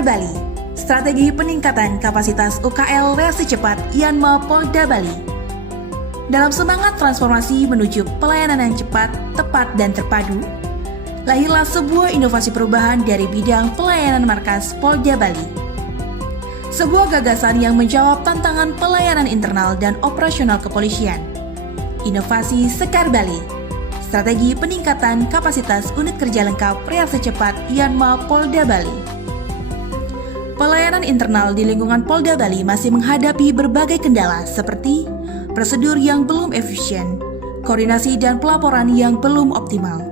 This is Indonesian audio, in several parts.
Sekar Bali, strategi peningkatan kapasitas UKL reaksi cepat Yanma Polda Bali. Dalam semangat transformasi menuju pelayanan yang cepat, tepat, dan terpadu, lahirlah sebuah inovasi perubahan dari bidang pelayanan markas Polda Bali. Sebuah gagasan yang menjawab tantangan pelayanan internal dan operasional kepolisian. Inovasi Sekar Bali, strategi peningkatan kapasitas unit kerja lengkap reaksi cepat Yanma Polda Bali. Pelayanan internal di lingkungan Polda Bali masih menghadapi berbagai kendala seperti prosedur yang belum efisien, koordinasi dan pelaporan yang belum optimal.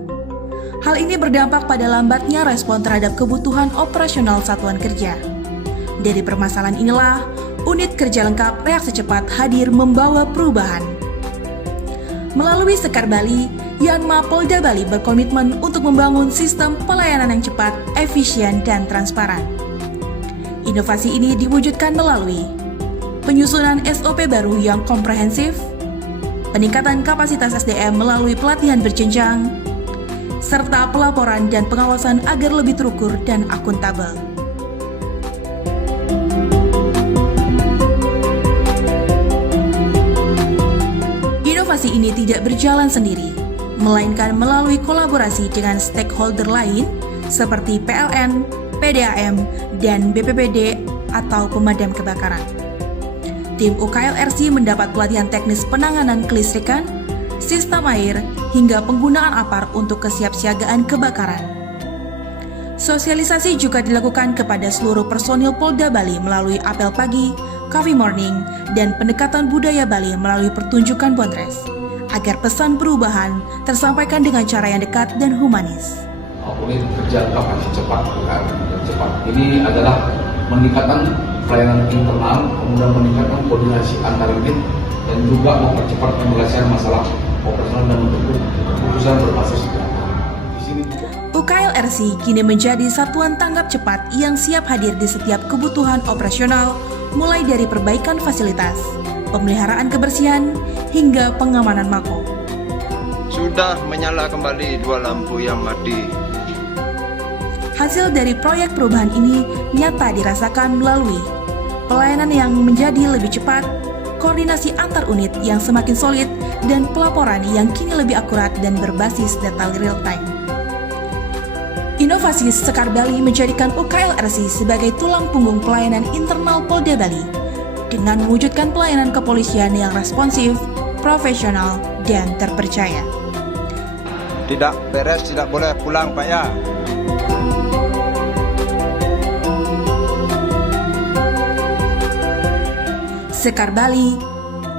Hal ini berdampak pada lambatnya respon terhadap kebutuhan operasional satuan kerja. Dari permasalahan inilah, unit kerja lengkap reaksi cepat hadir membawa perubahan. Melalui Sekar Bali, Yanma Polda Bali berkomitmen untuk membangun sistem pelayanan yang cepat, efisien, dan transparan. Inovasi ini diwujudkan melalui penyusunan SOP baru yang komprehensif, peningkatan kapasitas SDM melalui pelatihan berjenjang, serta pelaporan dan pengawasan agar lebih terukur dan akuntabel. Inovasi ini tidak berjalan sendiri, melainkan melalui kolaborasi dengan stakeholder lain seperti PLN, PDAM, dan BPBD atau pemadam kebakaran. Tim UKL RC mendapat pelatihan teknis penanganan kelistrikan, sistem air, hingga penggunaan APAR untuk kesiapsiagaan kebakaran. Sosialisasi juga dilakukan kepada seluruh personil Polda Bali melalui apel pagi, coffee morning, dan pendekatan budaya Bali melalui pertunjukan Bondres, agar pesan perubahan tersampaikan dengan cara yang dekat dan humanis. Unit kerja kapasitas cepat, cepat. Ini adalah meningkatkan pelayanan internal, kemudian meningkatkan koordinasi antar unit, dan juga mempercepat penyelesaian masalah operasional dan mendukung keputusan berbasis data. Di sini UKL RC kini menjadi satuan tanggap cepat yang siap hadir di setiap kebutuhan operasional, mulai dari perbaikan fasilitas, pemeliharaan kebersihan, hingga pengamanan mako. Sudah menyala kembali 2 lampu yang mati. Hasil dari proyek perubahan ini nyata dirasakan melalui pelayanan yang menjadi lebih cepat, koordinasi antar unit yang semakin solid, dan pelaporan yang kini lebih akurat dan berbasis data real time. Inovasi Sekar Bali menjadikan UKL RC sebagai tulang punggung pelayanan internal Polda Bali dengan mewujudkan pelayanan kepolisian yang responsif, profesional, dan terpercaya. Tidak beres, tidak boleh pulang, Pak ya. Sekar Bali,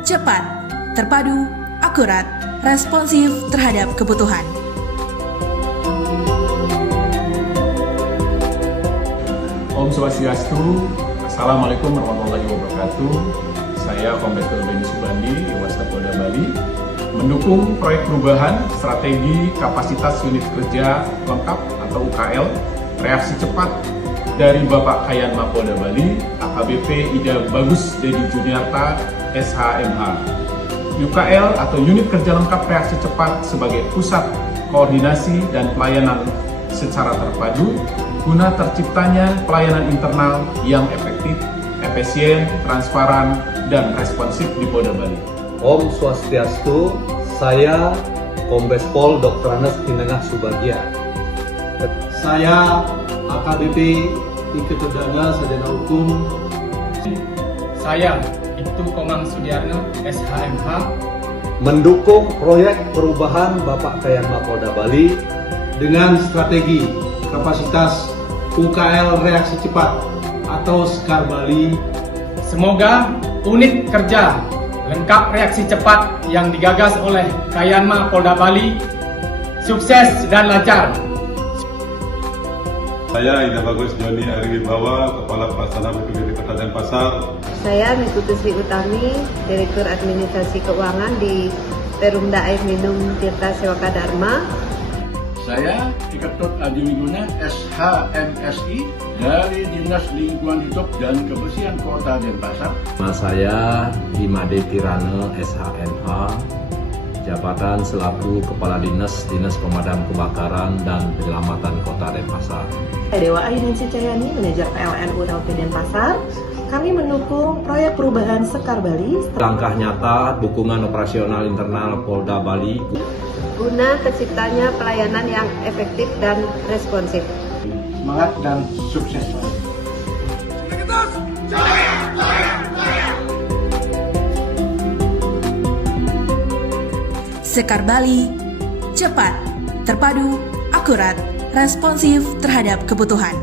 cepat, terpadu, akurat, responsif terhadap kebutuhan. Om Swastiastu, Assalamualaikum warahmatullahi wabarakatuh. Saya Kombes Pol Benny Subandi, Iwasta Polda Bali, mendukung proyek perubahan strategi kapasitas unit kerja lengkap atau UKL reaksi cepat dari Bapak Kayanma Polda Bali, AKBP Ida Bagus Dedi Juniarta, SHMH. UKL atau Unit Kerja Lengkap Reaksi Cepat sebagai pusat koordinasi dan pelayanan secara terpadu guna terciptanya pelayanan internal yang efektif, efisien, transparan, dan responsif di Polda Bali. Om Swastiastu, saya Kombes Pol Dr. Anas Kinengah Subagia. Saya AKBP Iketudana Sarjana Hukum. Saya Ibtu Komang Sudiarno, SHMH. Mendukung proyek perubahan Bapak Kayanma Polda Bali dengan strategi kapasitas UKL reaksi cepat atau Sekar Bali. Semoga unit kerja lengkap reaksi cepat yang digagas oleh Kayanma Polda Bali sukses dan lancar. Saya Ida Bagus Joni Ariwibawa, Kepala Pelaksana BPBD Kota Denpasar. Saya Mikutu Sri Utami, Direktur Administrasi Keuangan di Perumda Air Minum Tirta Sewaka Dharma. Saya Ketut Adi Wiguna, SHMSI dari Dinas Lingkungan Hidup dan Kebersihan Kota Denpasar. Nama saya Imade Kirana, SHMH, jabatan selaku Kepala Dinas Pemadam Kebakaran dan Penyelamatan Kota Denpasar. Dewa Ayu Nancy Cahyani, manajer PLN ULP Denpasar. Kami mendukung proyek perubahan Sekar Bali. Langkah nyata dukungan operasional internal Polda Bali guna terciptanya pelayanan yang efektif dan responsif. Semangat dan sukses selalu. Sekar Bali, cepat, terpadu, akurat, responsif terhadap kebutuhan.